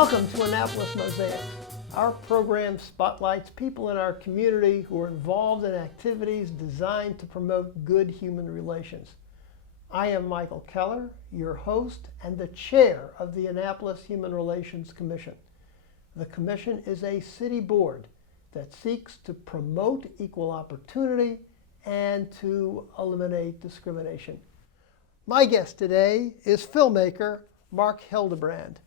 Welcome to Annapolis Mosaics. Our program spotlights people in our community who are involved in activities designed to promote good human relations. I am Michael Keller, your host and the chair of the Annapolis Human Relations Commission. The commission is a city board that seeks to promote equal opportunity and to eliminate discrimination. My guest today is filmmaker Mark Hildebrand.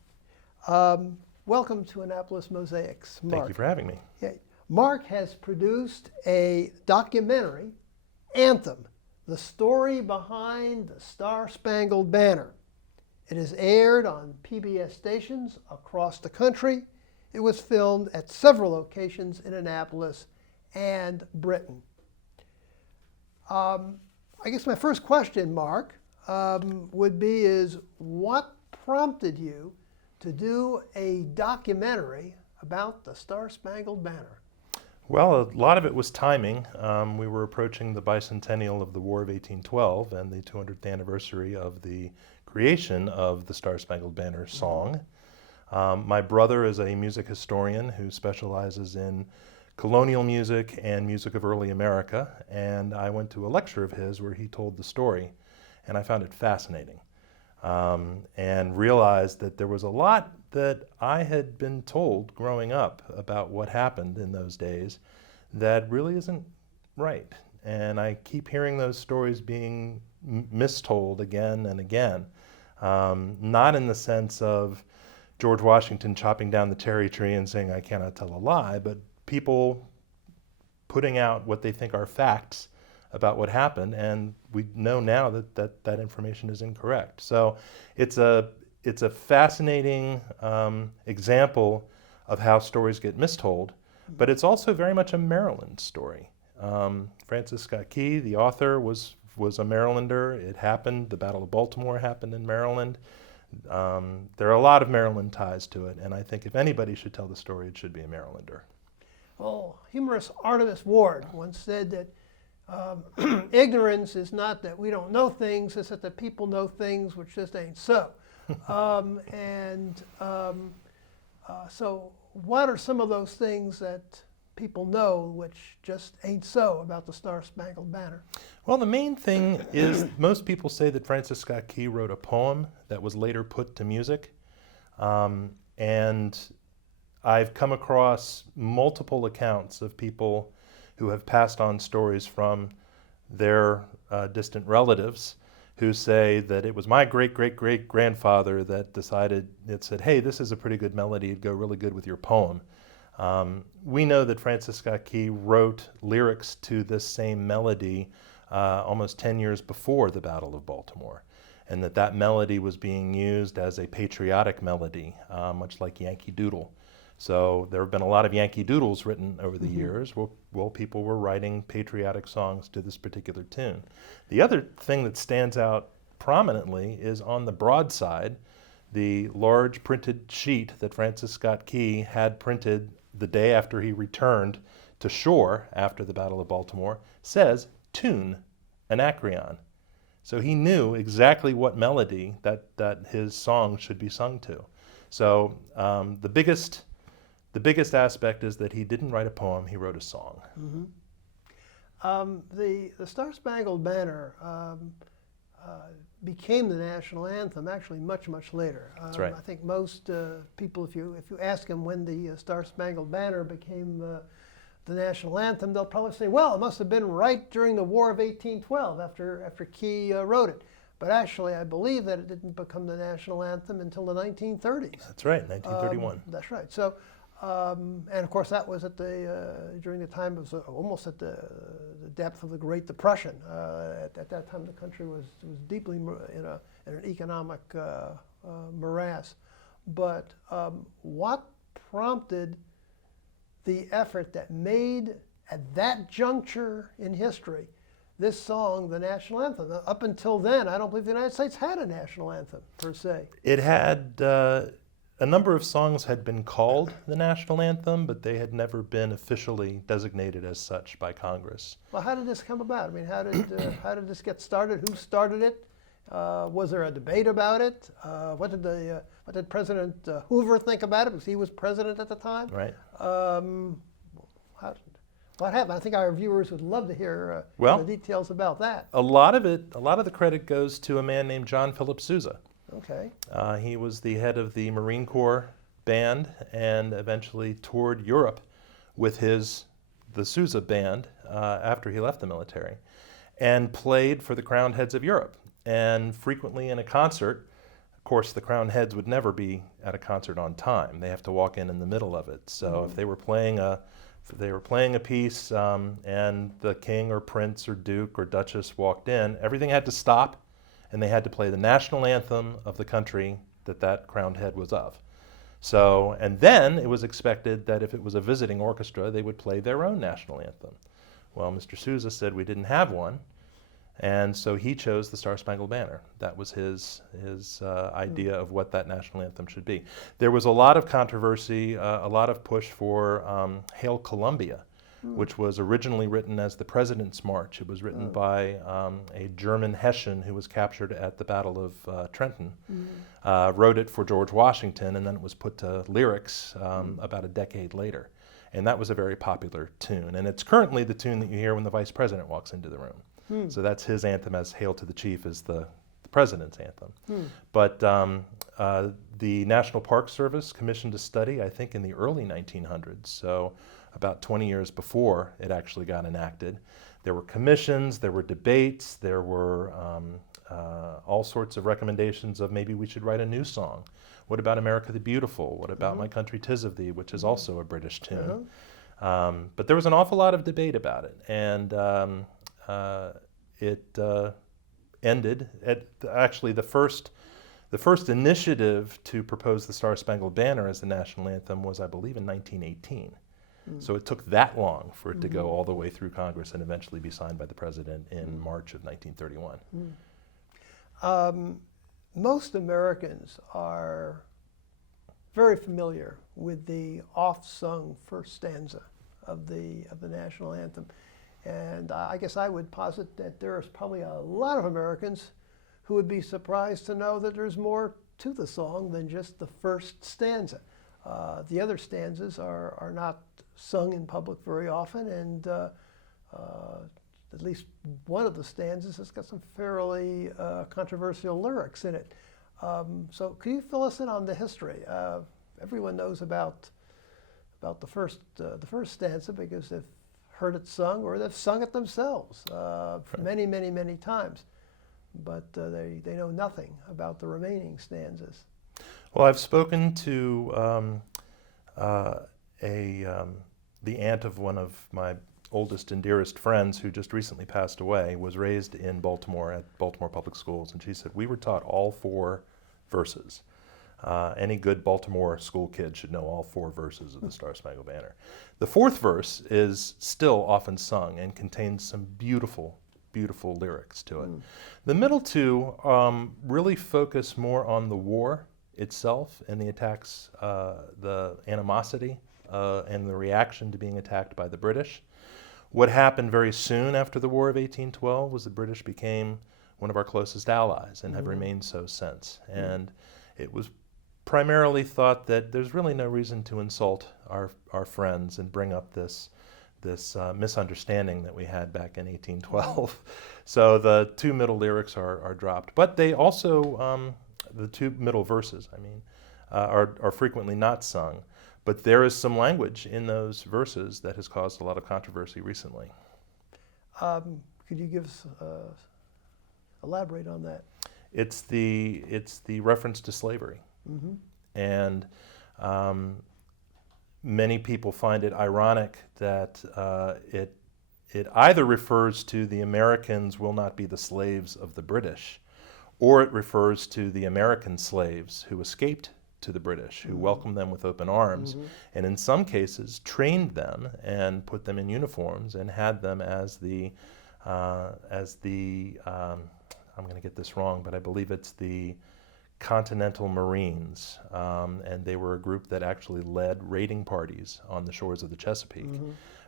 Welcome to Annapolis Mosaics, Mark. Thank you for having me. Yeah. Mark has produced a documentary, Anthem, the story behind the Star-Spangled Banner. It is aired on PBS stations across the country. It was filmed at several locations in Annapolis and Britain. I guess my first question, Mark, would be what prompted you to do a documentary about the Star-Spangled Banner? Well, a lot of it was timing. We were approaching the bicentennial of the War of 1812 and the 200th anniversary of the creation of the Star-Spangled Banner song. My brother is a music historian who specializes in colonial music and music of early America, and I went to a lecture of his where he told the story, and I found it fascinating. And realized that there was a lot that I had been told growing up about what happened in those days that really isn't right. And I keep hearing those stories being mistold again and again, not in the sense of George Washington chopping down the cherry tree and saying, "I cannot tell a lie," but people putting out what they think are facts about what happened, and we know now that information is incorrect. So it's a fascinating example of how stories get mistold, but it's also very much a Maryland story. Francis Scott Key, the author, was a Marylander. It happened. The Battle of Baltimore happened in Maryland. There are a lot of Maryland ties to it, and I think if anybody should tell the story, it should be a Marylander. Well, humorist Artemis Ward once said that ignorance is not that we don't know things, it's that the people know things which just ain't so. So what are some of those things that people know which just ain't so about the Star-Spangled Banner? Well, the main thing is most people say that Francis Scott Key wrote a poem that was later put to music. And I've come across multiple accounts of people who have passed on stories from their distant relatives who say that it was my great-great-great-grandfather that said, "Hey, this is a pretty good melody, it'd go really good with your poem." We know that Francis Scott Key wrote lyrics to this same melody almost 10 years before the Battle of Baltimore, and that melody was being used as a patriotic melody, much like Yankee Doodle. So there have been a lot of Yankee Doodles written over the years. Well, people were writing patriotic songs to this particular tune. The other thing that stands out prominently is on the broadside, the large printed sheet that Francis Scott Key had printed the day after he returned to shore after the Battle of Baltimore says, "Tune, Anacreon." So he knew exactly what melody that his song should be sung to. So the biggest aspect is that he didn't write a poem, he wrote a song. The Star-Spangled Banner became the national anthem actually much later. That's right. I think most people, if you ask them when the Star-Spangled Banner became the national anthem, they'll probably say, well, it must have been right during the War of 1812 after Key wrote it. But actually, I believe that it didn't become the national anthem until the 1930s. That's right, 1931. That's right. So, and of course, that was during the time it was almost at the depth of the Great Depression. At that time, the country was deeply in an economic morass. But what prompted the effort that made, at that juncture in history, this song the national anthem? Up until then, I don't believe the United States had a national anthem, per se. It had, a number of songs had been called the national anthem, but they had never been officially designated as such by Congress. Well, how did this come about? I mean, how did this get started? Who started it? Was there a debate about it? What did President Hoover think about it? Because he was president at the time. Right. What happened? I think our viewers would love to hear the details about that. A lot of the credit goes to a man named John Philip Sousa. Okay. He was the head of the Marine Corps band and eventually toured Europe with the Sousa band after he left the military, and played for the crowned heads of Europe. And frequently in a concert, of course, the crowned heads would never be at a concert on time. They have to walk in the middle of it. So if they were playing a piece and the king or prince or duke or duchess walked in, everything had to stop, and they had to play the national anthem of the country that crowned head was of. So, and then it was expected that if it was a visiting orchestra, they would play their own national anthem. Well, Mr. Sousa said we didn't have one, and so he chose the Star-Spangled Banner. That was his idea of what that national anthem should be. There was a lot of controversy, a lot of push for Hail Columbia, which was originally written as the President's March. It was written by a German Hessian who was captured at the Battle of Trenton. Wrote it for George Washington, and then it was put to lyrics about a decade later. And that was a very popular tune. And it's currently the tune that you hear when the Vice President walks into the room. So that's his anthem, as Hail to the Chief is the President's anthem. But the National Park Service commissioned a study, I think, in the early 1900s. So about 20 years before it actually got enacted. There were commissions, there were debates, there were all sorts of recommendations of maybe we should write a new song. What about America the Beautiful? What about My Country 'Tis of Thee, which is also a British tune? But there was an awful lot of debate about it, and it ended at actually the first initiative to propose the Star-Spangled Banner as the national anthem was, I believe, in 1918. So it took that long for it to go all the way through Congress and eventually be signed by the president in March of 1931. Most Americans are very familiar with the oft-sung first stanza of the national anthem. And I guess I would posit that there's probably a lot of Americans who would be surprised to know that there's more to the song than just the first stanza. The other stanzas are not sung in public very often, and at least one of the stanzas has got some fairly controversial lyrics in it. So could you fill us in on the history? Everyone knows about the first stanza because they've heard it sung or they've sung it themselves many, many, many times, but they know nothing about the remaining stanzas. Well, I've spoken to the aunt of one of my oldest and dearest friends who just recently passed away, was raised in Baltimore at Baltimore Public Schools, and she said we were taught all 4 verses. Any good Baltimore school kid should know all 4 verses of the Star-Spangled Banner. The 4th verse is still often sung and contains some beautiful, beautiful lyrics to it. The middle 2 really focus more on the war itself and the attacks, the animosity and the reaction to being attacked by the British. What happened very soon after the War of 1812 was the British became one of our closest allies and have remained so since. And it was primarily thought that there's really no reason to insult our friends and bring up this misunderstanding that we had back in 1812. So the 2 middle lyrics are dropped. But they also, the 2 middle verses, I mean, are frequently not sung. But there is some language in those verses that has caused a lot of controversy recently. Could you give us, elaborate on that? It's the reference to slavery. And many people find it ironic that it either refers to the Americans will not be the slaves of the British, or it refers to the American slaves who escaped to the British, who welcomed them with open arms, and in some cases trained them and put them in uniforms and had them as the I'm going to get this wrong, but I believe it's the Continental Marines, and they were a group that actually led raiding parties on the shores of the Chesapeake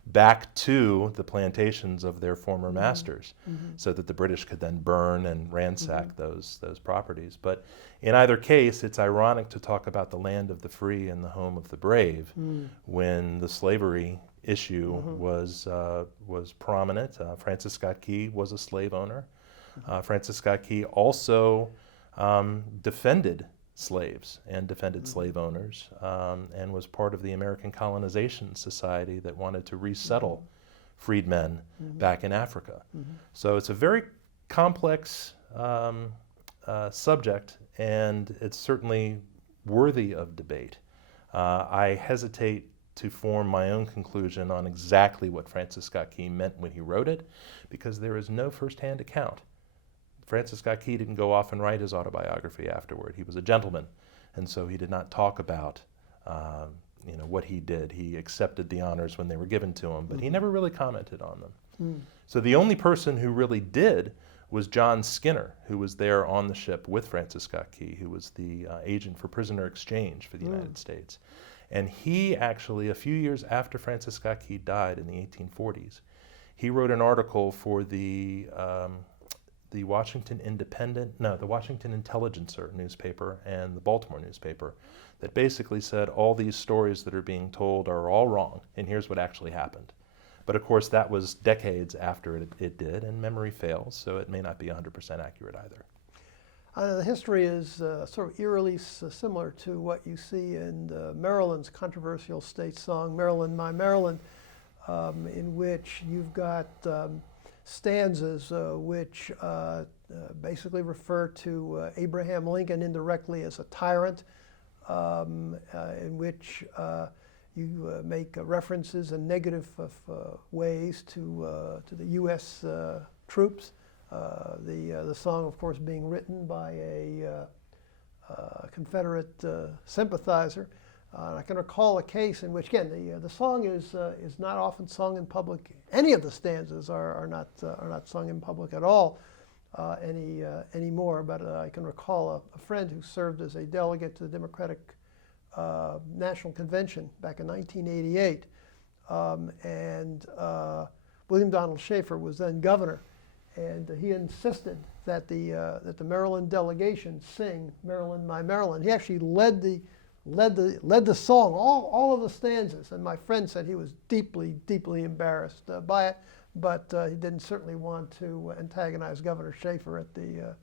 back to the plantations of their former masters, so that the British could then burn and ransack those properties. But in either case, it's ironic to talk about the land of the free and the home of the brave when the slavery issue was prominent. Francis Scott Key was a slave owner. Francis Scott Key also defended slaves and defended slave owners, and was part of the American Colonization Society that wanted to resettle freedmen back in Africa. So it's a very complex subject, and it's certainly worthy of debate. I hesitate to form my own conclusion on exactly what Francis Scott Key meant when he wrote it, because there is no firsthand account. Francis Scott Key didn't go off and write his autobiography afterward. He was a gentleman, and so he did not talk about what he did. He accepted the honors when they were given to him, but he never really commented on them. So the only person who really did was John Skinner, who was there on the ship with Francis Scott Key, who was the agent for prisoner exchange for the United States. And he actually, a few years after Francis Scott Key died in the 1840s, he wrote an article for the Washington Intelligencer newspaper and the Baltimore newspaper that basically said all these stories that are being told are all wrong, and here's what actually happened. But of course that was decades after it did, and memory fails, so it may not be 100% accurate either. The history is sort of eerily similar to what you see in Maryland's controversial state song, Maryland, My Maryland, in which you've got stanzas which basically refer to Abraham Lincoln indirectly as a tyrant, in which you make references in negative ways to the U.S. troops. The song, of course, being written by a Confederate sympathizer. I can recall a case in which, again, the song is not often sung in public. Any of the stanzas are not sung in public at all anymore. But I can recall a friend who served as a delegate to the Democratic National Convention back in 1988, and William Donald Schaefer was then governor, and he insisted that the Maryland delegation sing "Maryland, My Maryland." He actually led the song, all of the stanzas, and my friend said he was deeply embarrassed by it, but he didn't certainly want to antagonize Governor Schaefer at the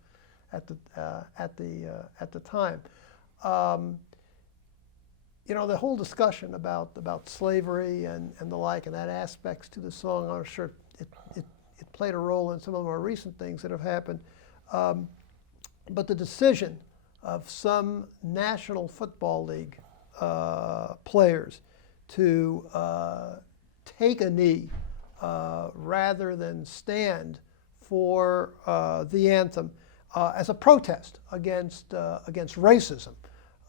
time. The whole discussion about slavery and the like, and that aspects to the song, I'm sure it played a role in some of the more recent things that have happened. But the decision of some National Football League players to take a knee rather than stand for the anthem as a protest against racism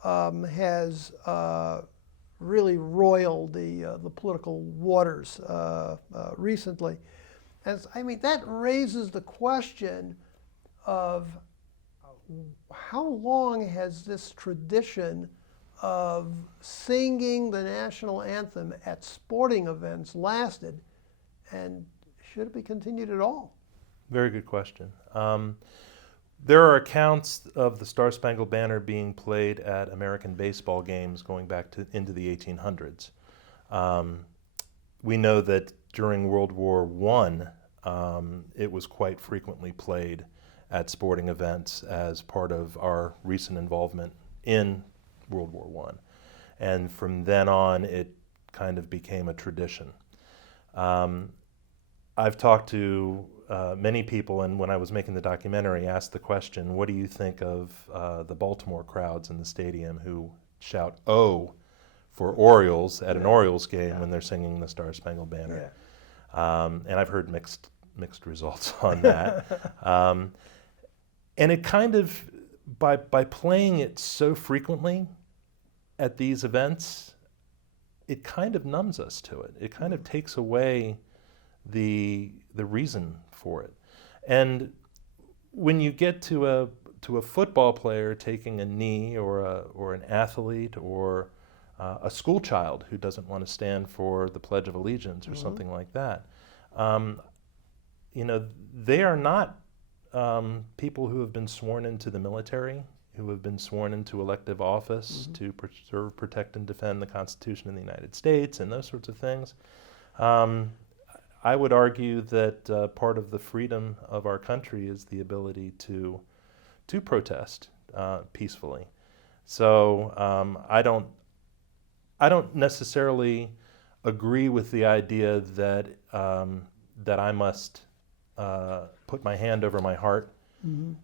has really roiled the political waters recently. That raises the question of how long has this tradition of singing the national anthem at sporting events lasted, and should it be continued at all? Very good question. There are accounts of the Star Spangled Banner being played at American baseball games going back into the 1800s. We know that during World War I, it was quite frequently played at sporting events as part of our recent involvement in World War I. And from then on, it kind of became a tradition. I've talked to many people, and when I was making the documentary, asked the question, what do you think of the Baltimore crowds in the stadium who shout "Oh" for Orioles at an Orioles game when they're singing the Star Spangled Banner? And I've heard mixed results on that. And it kind of, by playing it so frequently at these events, it kind of numbs us to it. It kind of takes away the reason for it. And when you get to to a football player taking a knee, or an athlete, or a school child who doesn't want to stand for the Pledge of Allegiance or something like that. They are not people who have been sworn into the military, who have been sworn into elective office to preserve, protect, and defend the Constitution of the United States and those sorts of things. I would argue that part of the freedom of our country is the ability to protest peacefully. So I don't necessarily agree with the idea that that I must put my hand over my heart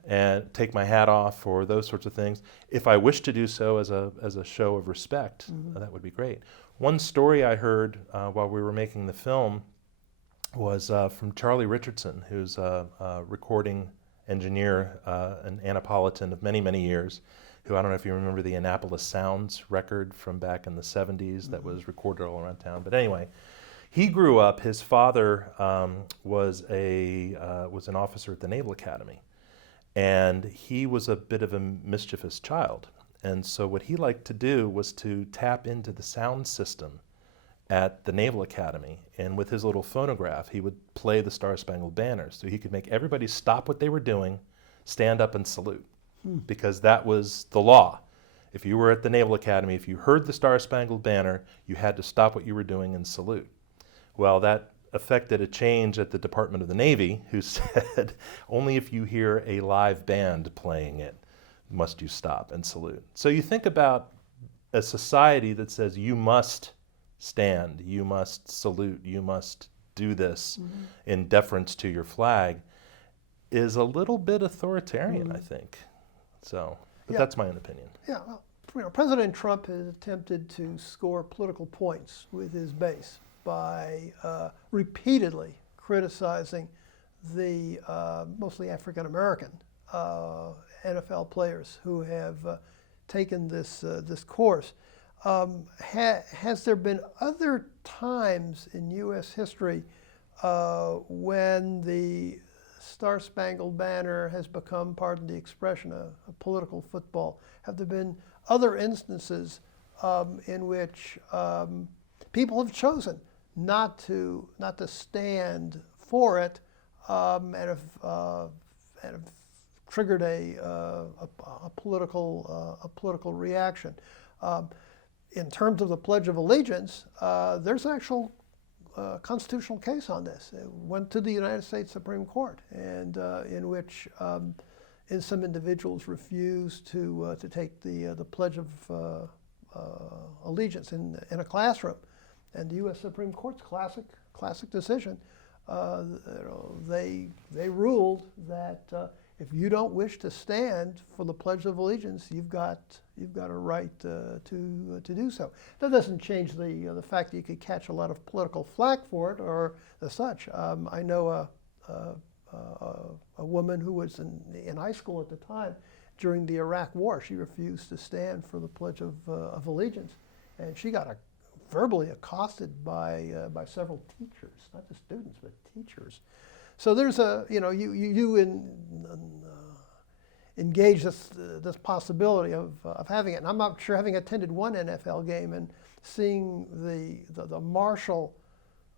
and take my hat off, or those sorts of things. If I wish to do so as a show of respect, that would be great. One story I heard while we were making the film was from Charlie Richardson, who's a recording engineer, an Annapolitan of many, many years, who, I don't know if you remember the Annapolis Sounds record from back in the 70s that was recorded all around town. But anyway, he grew up, his father was an officer at the Naval Academy, and he was a bit of a mischievous child. And so what he liked to do was to tap into the sound system at the Naval Academy, and with his little phonograph, he would play the Star-Spangled Banner, so he could make everybody stop what they were doing, stand up and salute, because that was the law. If you were at the Naval Academy, if you heard the Star-Spangled Banner, you had to stop what you were doing and salute. Well, that affected a change at the Department of the Navy, who said, only if you hear a live band playing it must you stop and salute. So you think about a society that says you must stand, you must salute, you must do this in deference to your flag, is a little bit authoritarian, I think. So, but that's my own opinion. Yeah, well, President Trump has attempted to score political points with his base by repeatedly criticizing the mostly African-American NFL players who have taken this course. Has there been other times in U.S. history when the Star-Spangled Banner has become, pardon the expression, a political football? Have there been other instances in which people have chosen not to stand for it and have triggered a political reaction? In terms of the Pledge of Allegiance, there's an actual constitutional case on this. It went to the United States Supreme Court, and in which some individuals refused to take the Pledge of Allegiance in a classroom, and the U.S. Supreme Court's classic decision. They ruled that if you don't wish to stand for the Pledge of Allegiance, you've got a right to do so. That doesn't change the fact that you could catch a lot of political flack for it or as such. I know a woman who was in high school at the time during the Iraq War. She refused to stand for the Pledge of Allegiance, and she got verbally accosted by several teachers, not just students but teachers. So there's engage this possibility of having it. And I'm not sure, having attended one NFL game and seeing the martial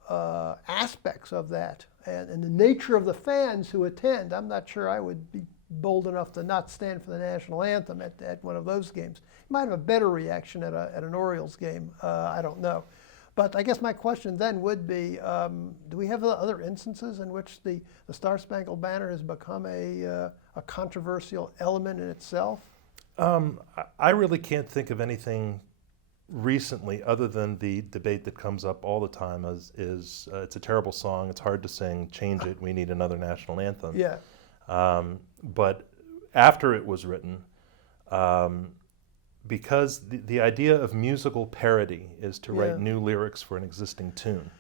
aspects of that and the nature of the fans who attend, I'm not sure I would be bold enough to not stand for the national anthem at one of those games. You might have a better reaction at an Orioles game. I don't know. But I guess my question then would be, do we have other instances in which the Star-Spangled Banner has become a controversial element in itself? I really can't think of anything recently other than the debate that comes up all the time is it's a terrible song, it's hard to sing, change it, we need another national anthem. Yeah. But after it was written, because the idea of musical parody is to write new lyrics for an existing tune.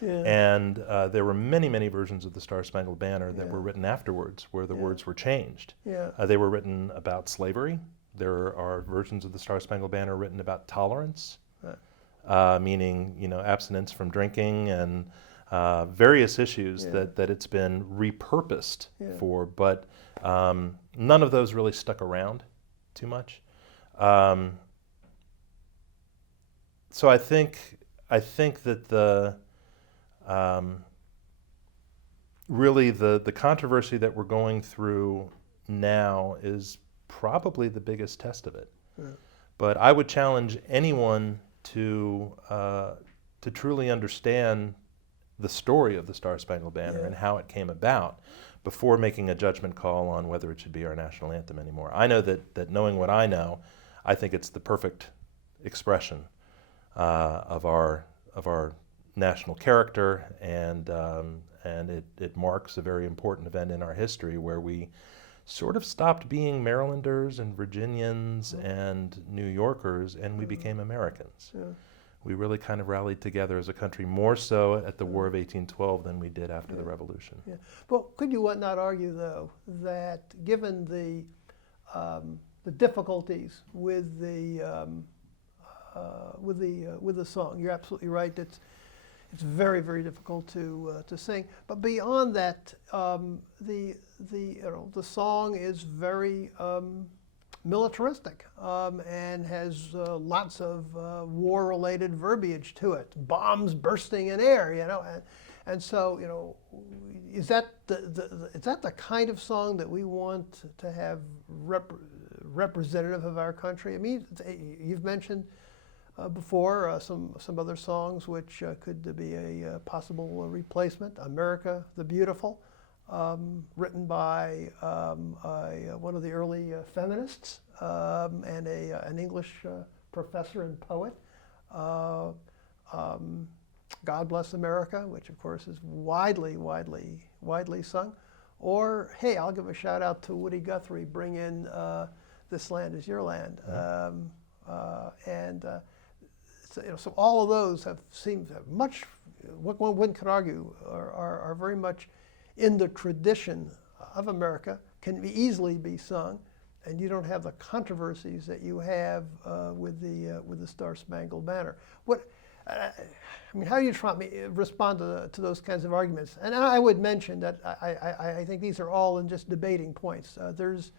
Yeah. And there were many, many versions of the Star-Spangled Banner that were written afterwards where the words were changed. Yeah. They were written about slavery. There are versions of the Star-Spangled Banner written about tolerance, meaning abstinence from drinking and various issues Yeah. that it's been repurposed Yeah. for, but none of those really stuck around too much. So I think that really the controversy that we're going through now is probably the biggest test of it. Yeah. But I would challenge anyone to truly understand the story of the Star-Spangled Banner Yeah. and how it came about before making a judgment call on whether it should be our national anthem anymore. I know that knowing what I know, I think it's the perfect expression of our national character, and it marks a very important event in our history where we sort of stopped being Marylanders and Virginians and New Yorkers, and we became Americans. Yeah. We really kind of rallied together as a country, more so at the War of 1812 than we did after the Revolution. Yeah. Well, could you not argue, though, that given the difficulties with the song, you're absolutely right. It's very, very difficult to sing. But beyond that, the song is very militaristic and has lots of war-related verbiage to it. Bombs bursting in air, and so is that the kind of song that we want to have representative of our country? I mean, you've mentioned before some other songs which could be a possible replacement. America the Beautiful, written by one of the early feminists and an English professor and poet. God Bless America, which of course is widely sung. Or, hey, I'll give a shout out to Woody Guthrie, Bring In This Land Is Your Land. So all of those have seemed to have much, what one could argue, are very much in the tradition of America, can easily be sung, and you don't have the controversies that you have with the Star-Spangled Banner. How do you respond to those kinds of arguments? And I would mention that I think these are all in just debating points. There's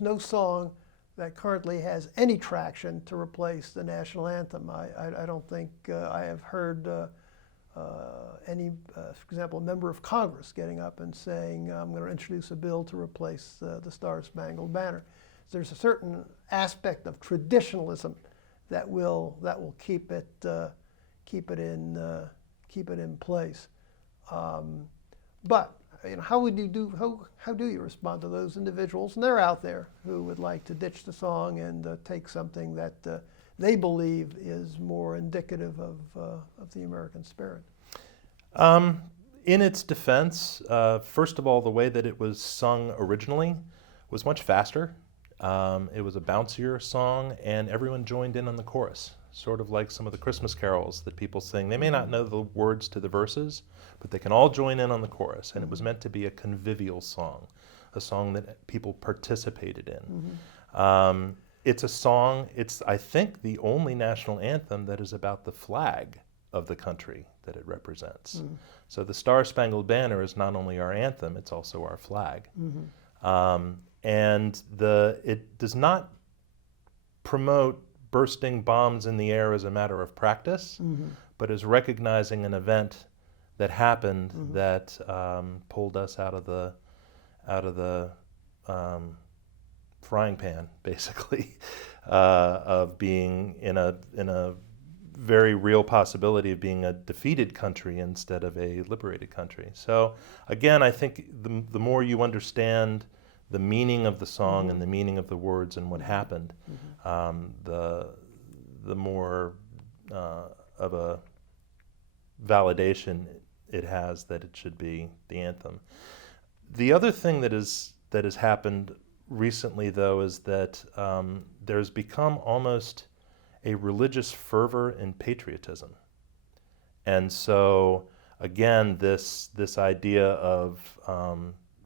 no song that currently has any traction to replace the national anthem. I don't think I have heard any, for example, a member of Congress getting up and saying, I'm going to introduce a bill to replace the Star-Spangled Banner. There's a certain aspect of traditionalism that will keep it in place. But how do you respond to those individuals? And they're out there who would like to ditch the song and take something that they believe is more indicative of the American spirit. In its defense, first of all, the way that it was sung originally was much faster. It was a bouncier song, and everyone joined in on the chorus, sort of like some of the Christmas carols that people sing. They may not know the words to the verses, but they can all join in on the chorus, and it was meant to be a convivial song, a song that people participated in. It's a song, it's, I think, the only national anthem that is about the flag of the country that it represents. So the Star-Spangled Banner is not only our anthem, it's also our flag. And it does not promote bursting bombs in the air as a matter of practice, but is recognizing an event that happened that pulled us out of the frying pan, basically, of being in a very real possibility of being a defeated country instead of a liberated country. So again, I think the more you understand the meaning of the song and the meaning of the words and what happened, the more of a validation it has that it should be the anthem. The other thing that has happened recently, though, is that there's become almost a religious fervor in patriotism. And so, again, this idea of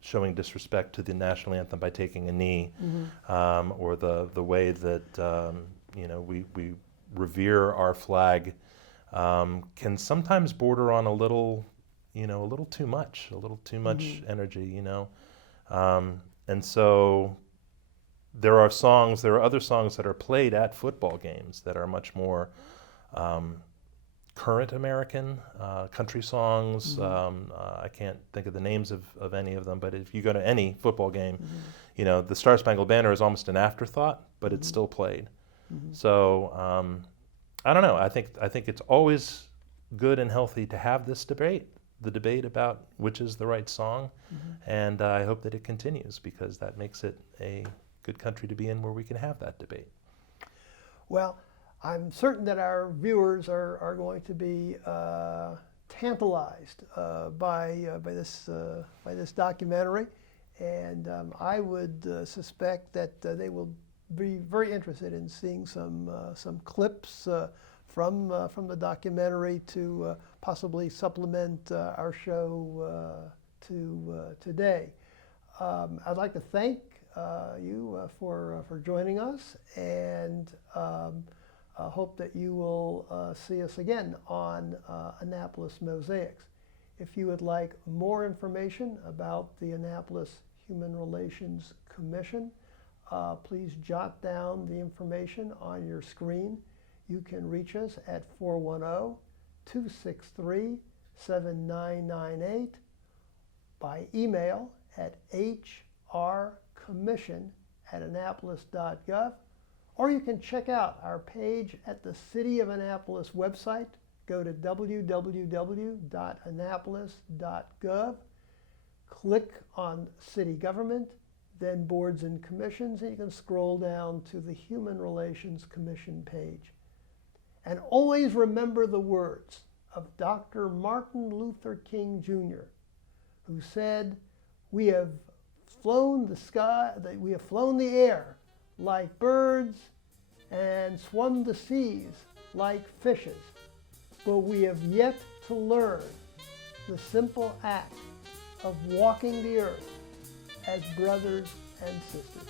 showing disrespect to the national anthem by taking a knee, or the way that we revere our flag can sometimes border on a little, a little too much, energy, and so there are other songs that are played at football games that are much more current American country songs. I can't think of the names of any of them, but if you go to any football game, the Star Spangled Banner is almost an afterthought, but it's still played. So I don't know. I think it's always good and healthy to have this debate, the debate about which is the right song, and I hope that it continues, because that makes it a good country to be in where we can have that debate. Well, I'm certain that our viewers are going to be tantalized by this documentary, and I would suspect that they will be very interested in seeing some clips from the documentary to possibly supplement our show today. I'd like to thank you for joining us, and hope that you will see us again on Annapolis Mosaics. If you would like more information about the Annapolis Human Relations Commission, please jot down the information on your screen. You can reach us at 410-263-7998, by email at hrcommission@annapolis.gov, or you can check out our page at the City of Annapolis website. Go to www.annapolis.gov, click on City Government, then Boards and Commissions, and you can scroll down to the Human Relations Commission page. And always remember the words of Dr. Martin Luther King Jr., who said, "We have flown the sky, we have flown the air like birds and swum the seas like fishes, but we have yet to learn the simple act of walking the earth as brothers and sisters."